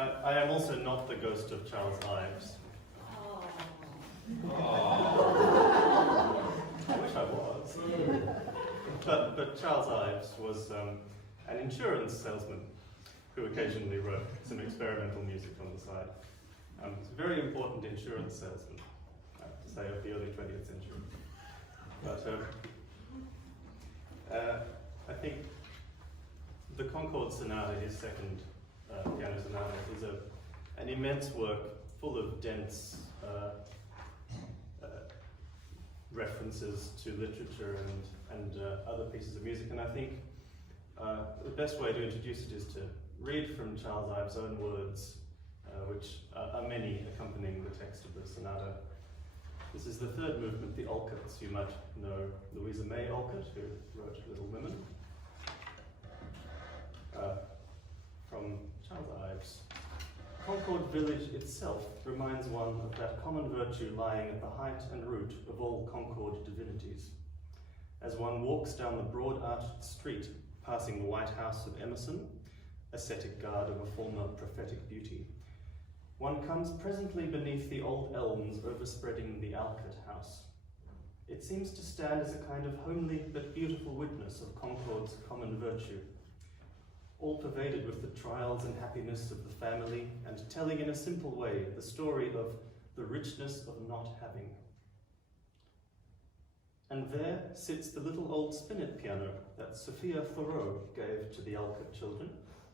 I am also not the ghost of Charles Ives. I wish I was. But Charles Ives was an insurance salesman who occasionally wrote some experimental music on the side. He's a very important insurance salesman, I have to say, of the early 20th century. But I think the Concord Sonata, his second piano sonata, is an immense work full of dense references to literature and other pieces of music. And I think the best way to introduce it is to read from Charles Ives' own words, which are many accompanying the text of the sonata. This is the third movement, the Alcotts. You might know Louisa May Alcott, who wrote Little Women. From Charles Ives. Concord village itself reminds one of that common virtue lying at the height and root of all Concord divinities. As one walks down the broad arched street, passing the White House of Emerson, ascetic guard of a former prophetic beauty, one comes presently beneath the old elms overspreading the Alcott house. It seems to stand as a kind of homely but beautiful witness of Concord's common virtue, all pervaded with the trials and happiness of the family, and telling in a simple way the story of the richness of not having. And there sits the little old spinet piano that Sophia Thoreau gave to the Alcott children,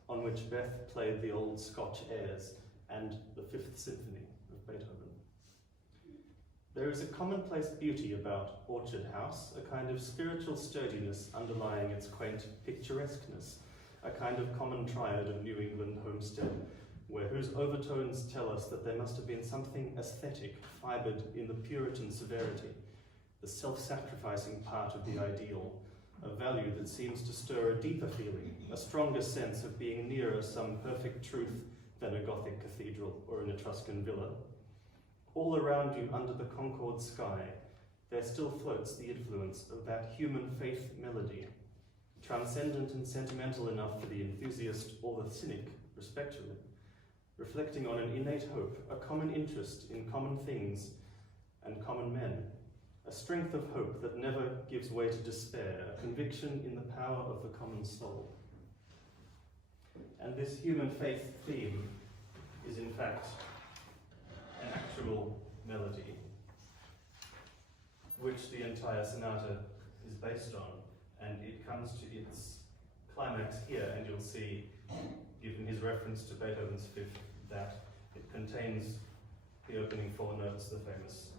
on which Beth played the old Scotch airs and the Fifth Symphony of Beethoven. There is a commonplace beauty about Orchard House, a kind of spiritual sturdiness underlying its quaint picturesqueness, a kind of common triad of New England homestead, whose overtones tell us that there must have been something aesthetic fibred in the Puritan severity, the self-sacrificing part of the ideal, a value that seems to stir a deeper feeling, a stronger sense of being nearer some perfect truth than a Gothic cathedral or an Etruscan villa. All around you under the Concord sky, there still floats the influence of that human faith melody, transcendent and sentimental enough for the enthusiast or the cynic, respectively, reflecting on an innate hope, a common interest in common things and common men, a strength of hope that never gives way to despair, a conviction in the power of the common soul. And this human faith theme is in fact an actual melody, which the entire sonata is based on. And it comes to its climax here, and you'll see, given his reference to Beethoven's Fifth, that it contains the opening four notes, the famous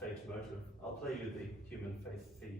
Fate motive. I'll play you the human faith theme.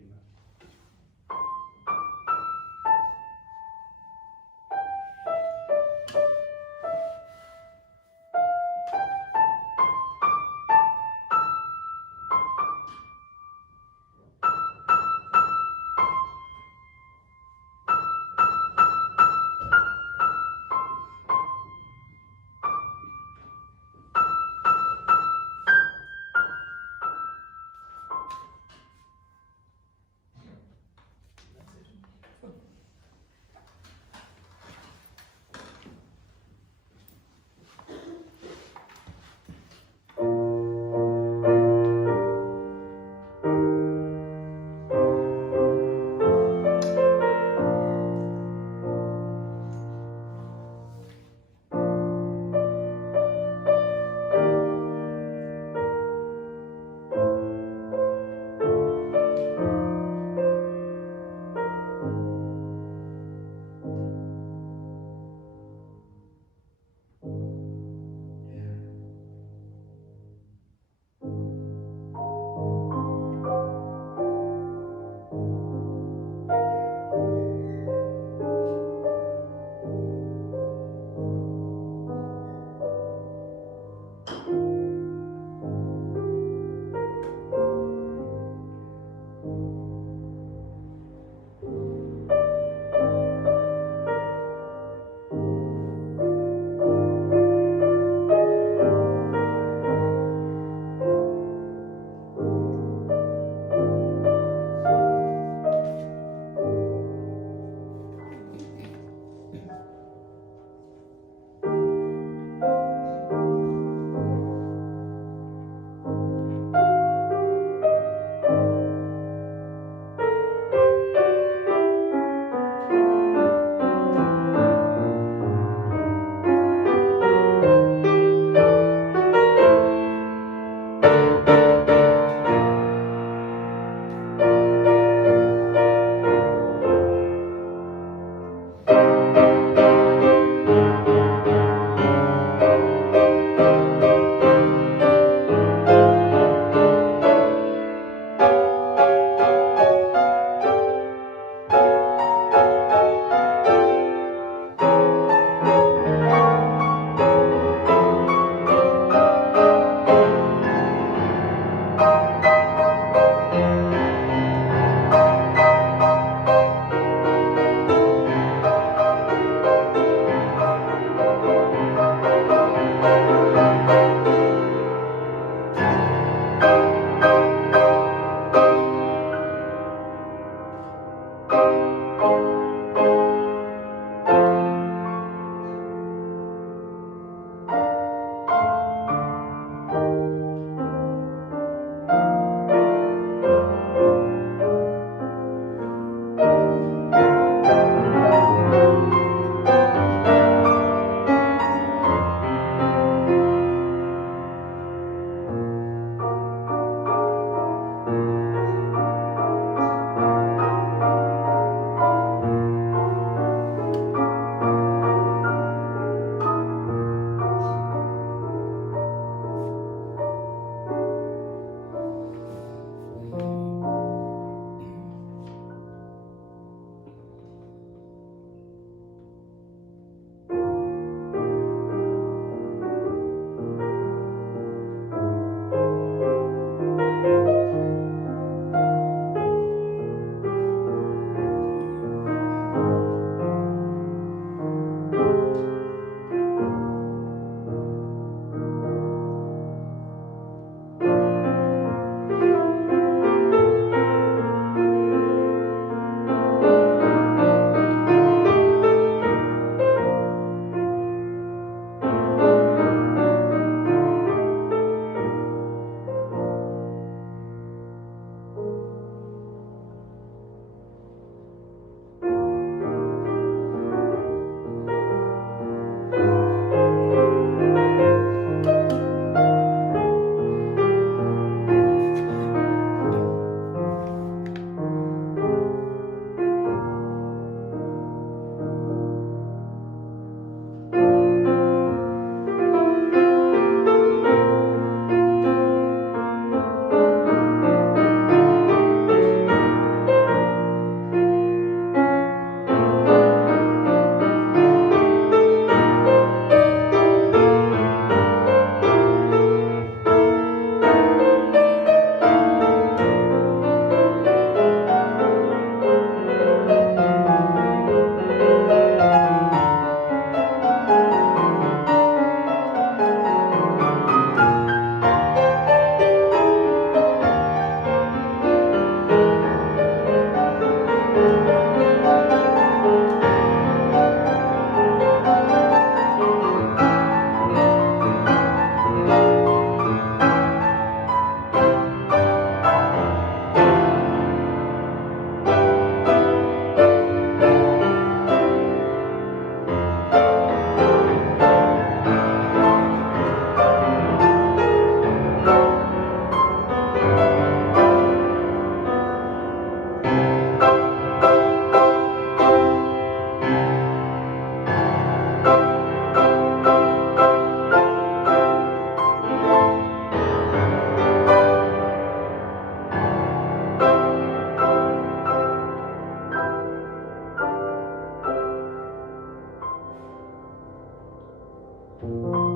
you.